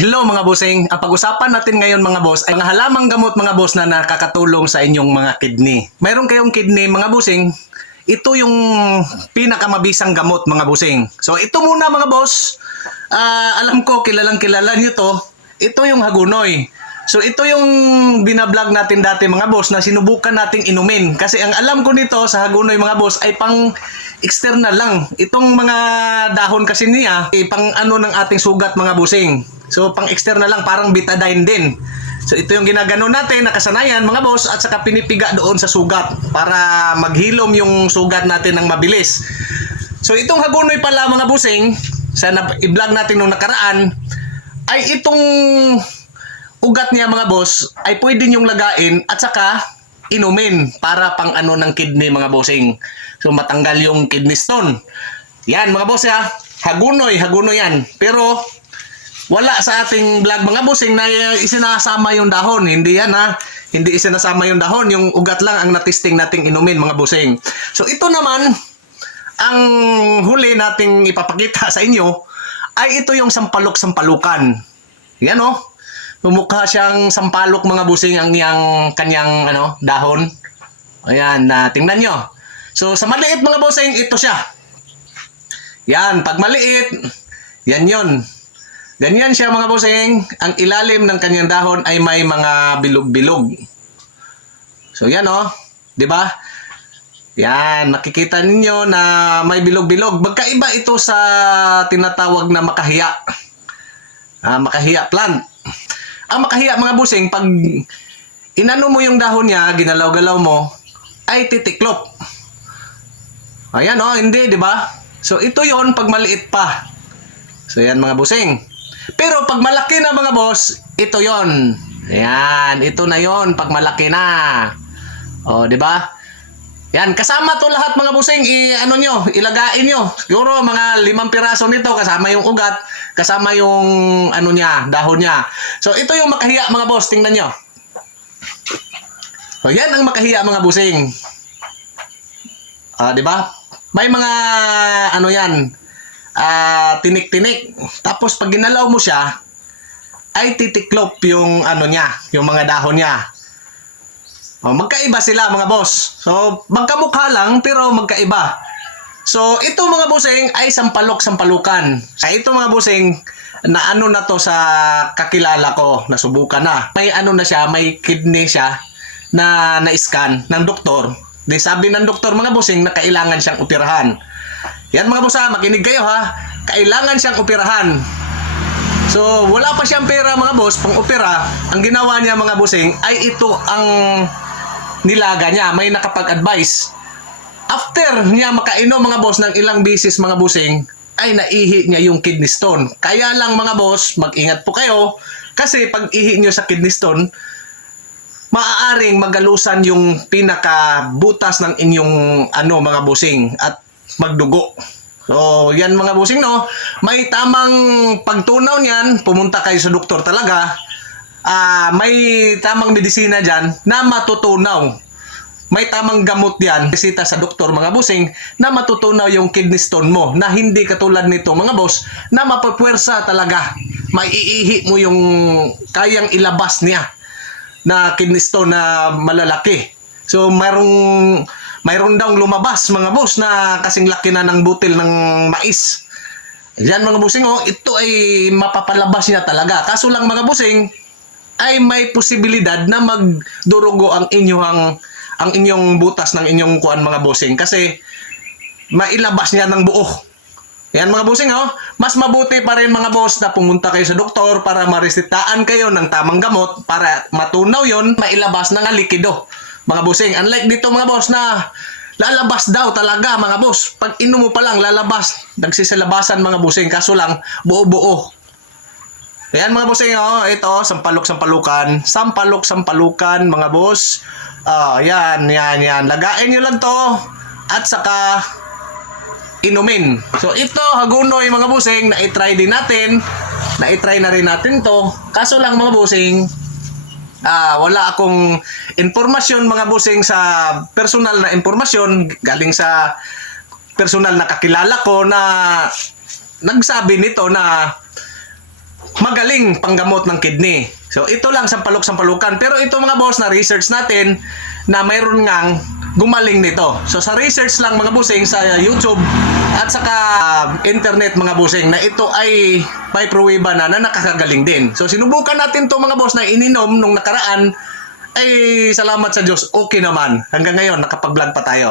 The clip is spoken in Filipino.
Hello mga bossing, ang pag-usapan natin ngayon mga boss ay mga halamang gamot mga boss na nakakatulong sa inyong mga kidney. Mayroon kayong kidney mga bossing, ito yung pinakamabisang gamot mga bossing. So ito muna mga boss, alam ko kilalang kilala nyo to, ito yung hagunoy. So ito yung binablog natin dati mga boss na sinubukan nating inumin. Kasi ang alam ko nito sa hagunoy mga boss ay pang external lang. Itong mga dahon kasi niya, pang ano ng ating sugat mga bossing. So pang external lang, parang betadine din. So ito yung ginagano natin, nakasanayan mga boss, at saka pinipiga doon sa sugat para maghilom yung sugat natin ng mabilis. So itong hagunoy pala mga bossing, sa i-vlog natin nung nakaraan, ay itong ugat niya mga boss ay pwede nyong lagain at saka inumin para pang ano ng kidney mga bossing. So matanggal yung kidney stone. Yan mga boss ha, hagunoy yan. Pero wala sa ating vlog mga bossing na isinasama yung dahon. Hindi yan ha. Hindi isinasama yung dahon. Yung ugat lang ang natisting nating inumin mga bossing. So ito naman, ang huli nating ipapakita sa inyo ay ito yung sampalok-sampalukan. Yan o. Mumukha siyang sampalok mga bossing ang kanyang dahon. Ayan, tingnan nyo. So sa maliit mga bossing, ito siya. Yan, pag maliit, yan yon. Ganyan siya mga bossing, ang ilalim ng kanyang dahon ay may mga bilog-bilog. So yan o, di ba? Yan, nakikita ninyo na may bilog-bilog. Magkaiba ito sa tinatawag na makahiya. Makahiya plant. Ang makahiya mga bossing, pag inano mo yung dahon niya, ginalaw-galaw mo, ay titiklop. Ayan o, hindi, di ba? So ito yon pag maliit pa. So yan mga bossing. Pero pag malaki na mga boss, ito yon. Ayan, ito na yon pag malaki na. O, di ba? Yan, kasama to lahat mga bossing, ilagain nyo. Siguro mga 5 piraso nito, kasama yung ugat, kasama yung dahon niya. So ito yung makahiya mga boss, tingnan nyo. O, yan ang makahiya mga bossing. Di ba? May mga tinik-tinik. Tapos pag ginalaw mo siya, ay titiklop yung yung mga dahon niya. Magkaiba sila mga boss. So magkamukha lang pero magkaiba. So ito mga bossing ay sampalok-sampalukan. Sa ito mga bossing na na to sa kakilala ko, nasubukan na. May na siya, may kidney siya na na-scan ng doktor. Di sabi ng doktor mga bossing na kailangan siyang operahan. Yan mga boss ha, makinig kayo ha. Kailangan siyang operahan. So, wala pa siyang pera mga boss, pang opera. Ang ginawa niya mga bossing ay ito ang nilaga niya. May nakapag-advise. After niya makainom mga boss ng ilang bisis mga bossing, ay naihi niya yung kidney stone. Kaya lang mga boss, mag-ingat po kayo. Kasi pag ihi niyo sa kidney stone, maaaring magalusan yung pinakabutas ng inyong mga bossing at magdugo. So, yan mga bossing no. May tamang pagtunaw niyan, pumunta kayo sa doktor talaga. May tamang medisina diyan na matutunaw. May tamang gamot diyan, bisita sa doktor mga bossing, na matutunaw yung kidney stone mo na hindi katulad nito mga boss na mapapwersa talaga. Maiihi mo yung kayang ilabas niya na kidney stone na malalaki. So mayroon daw lumabas mga boss na kasing laki na ng butil ng mais. Yan mga bossing ito ay mapapalabas niya talaga. Kaso lang mga bossing ay may posibilidad na magdurugo ang inyong butas ng inyong kuan mga bossing kasi mailabas niya ng buo. Yan mga bossing mas mabuti pa rin mga boss na pumunta kayo sa doktor para maresetahan kayo ng tamang gamot para matunaw yon, mailabas na nga likido. Mga bossing, unlike dito mga boss na lalabas daw talaga mga boss. Pag inom mo pa lang lalabas, nagsisilabasan mga bossing, kaso lang buo-buo. Ayan mga bossing ito sampalok-sampalukan, sampalok-sampalukan mga boss. Yan. Lagain nyo lang to at saka inumin. So ito hagunoy mga bossing, na-try din natin. Na-try na rin natin to. Kaso lang mga bossing, wala akong informasyon mga bossing sa personal na informasyon galing sa personal na kakilala ko na nagsabi nito na magaling panggamot ng kidney. So ito lang sampalok-sampalukan. Pero ito mga boss, na research natin na mayroon ngang gumaling nito. So sa research lang mga busing sa YouTube at saka internet mga busing, na ito ay may pruweba na nakakagaling din. So sinubukan natin to mga boss, na ininom nung nakaraan, ay salamat sa Diyos, okay naman. Hanggang ngayon nakapag-vlog pa tayo.